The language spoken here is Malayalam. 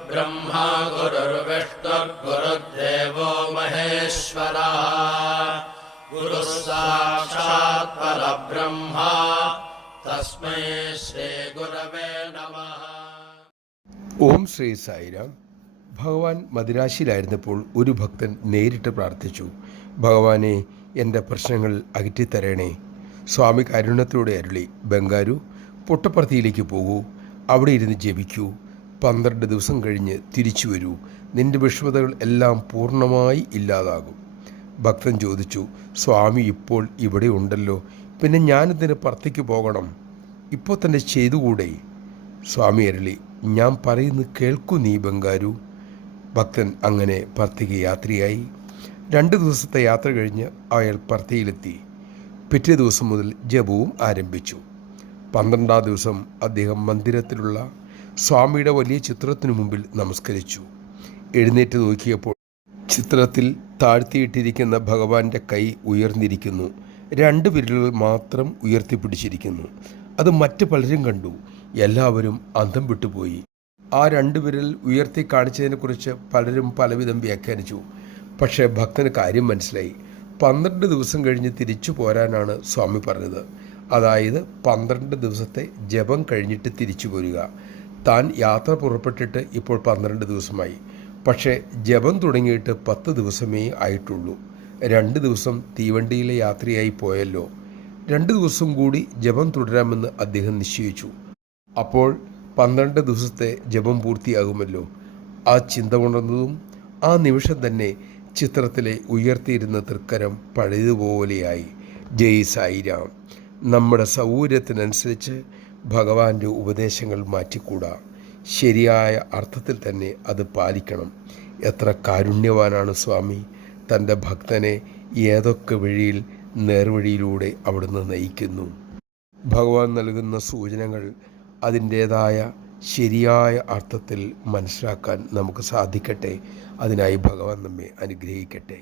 गुरुर्ब्रह्मा गुरुर्विष्णुर्गुरुर्देवो महेश्वरः गुरुः साक्षात् परब्रह्मा तस्मै श्रीगुरवे नमः. ഓം ശ്രീ സായിരാം. ഭഗവാൻ മദിരാശിയിലായിരുന്നപ്പോൾ ഒരു ഭക്തൻ നേരിട്ട് പ്രാർത്ഥിച്ചു, ഭഗവാനെ, എൻ്റെ പ്രശ്നങ്ങൾ അകറ്റിത്തരണേ. സ്വാമി കാരുണ്യത്തോടെ അരുളി, ബംഗാരു, പുട്ടപ്പർത്തിയിലേക്ക് പോകൂ, അവിടെ ഇരുന്ന് ജപിക്കൂ. 12 ദിവസം കഴിഞ്ഞ് തിരിച്ചു വരൂ, നിൻ്റെ വിഷമതകൾ എല്ലാം പൂർണ്ണമായി ഇല്ലാതാകും. ഭക്തൻ ചോദിച്ചു, സ്വാമി ഇപ്പോൾ ഇവിടെ ഉണ്ടല്ലോ, പിന്നെ ഞാനിതിന് പർത്തിക്ക് പോകണം, ഇപ്പോൾ തന്നെ ചെയ്തുകൂടെ? സ്വാമി അരുളി, ഞാൻ പറയുന്നത് കേൾക്കൂ നീ ബംഗാരു. ഭക്തൻ അങ്ങനെ പർത്തിക്ക് യാത്രയായി. 2 ദിവസത്തെ യാത്ര കഴിഞ്ഞ് അയാൾ പർത്തിയിലെത്തി. പിറ്റേ ദിവസം മുതൽ ജപവും ആരംഭിച്ചു. 12ാം ദിവസം അദ്ദേഹം മന്ദിരത്തിലുള്ള സ്വാമിയുടെ വലിയ ചിത്രത്തിനു മുമ്പിൽ നമസ്കരിച്ചു. എഴുന്നേറ്റ് നോക്കിയപ്പോൾ ചിത്രത്തിൽ താഴ്ത്തിയിട്ടിരിക്കുന്ന ഭഗവാന്റെ കൈ ഉയർന്നിരിക്കുന്നു. 2 വിരലുകൾ മാത്രം ഉയർത്തിപ്പിടിച്ചിരിക്കുന്നു. അത് മറ്റു പലരും കണ്ടു. എല്ലാവരും അന്തം വിട്ടുപോയി. ആ 2 വിരൽ ഉയർത്തി കാണിച്ചതിനെക്കുറിച്ച് പലരും പലവിധം വ്യാഖ്യാനിച്ചു. പക്ഷേ ഭക്തന് കാര്യം മനസ്സിലായി. 12 ദിവസം കഴിഞ്ഞ് തിരിച്ചു പോരാനാണ് സ്വാമി പറഞ്ഞത്. അതായത് 12 ദിവസത്തെ ജപം കഴിഞ്ഞിട്ട് തിരിച്ചു പോരുക. താൻ യാത്ര പുറപ്പെട്ടിട്ട് ഇപ്പോൾ 12 ദിവസമായി. പക്ഷേ ജപം തുടങ്ങിയിട്ട് 10 ദിവസമേ ആയിട്ടുള്ളൂ. 2 ദിവസം തീവണ്ടിയിലെ യാത്രയായി പോയല്ലോ. 2 ദിവസം കൂടി ജപം തുടരാമെന്ന് അദ്ദേഹം നിശ്ചയിച്ചു. അപ്പോൾ 12 ദിവസത്തെ ജപം പൂർത്തിയാകുമല്ലോ. ആ ചിന്ത ഉണർന്നതും ആ നിമിഷം തന്നെ ചിത്രത്തിലെ ഉയർത്തിയിരുന്ന തൃക്കരം പഴയതുപോലെയായി. ജയ് സായിരാം. നമ്മുടെ സൗകര്യത്തിനനുസരിച്ച് ഭഗവാന്റെ ഉപദേശങ്ങൾ മാറ്റിക്കൂടാ. ശരിയായ അർത്ഥത്തിൽ തന്നെ അത് പാലിക്കണം. എത്ര കാരുണ്യവാനാണ് സ്വാമി. തൻ്റെ ഭക്തനെ ഏതൊക്കെ വഴിയിൽ നേർവഴിയിലൂടെ അവിടുന്ന് നയിക്കുന്നു. ഭഗവാൻ നൽകുന്ന സൂചനകൾ അതിൻ്റേതായ ശരിയായ അർത്ഥത്തിൽ മനസ്സിലാക്കാൻ നമുക്ക് സാധിക്കട്ടെ. അതിനായി ഭഗവാൻ നമ്മെ അനുഗ്രഹിക്കട്ടെ.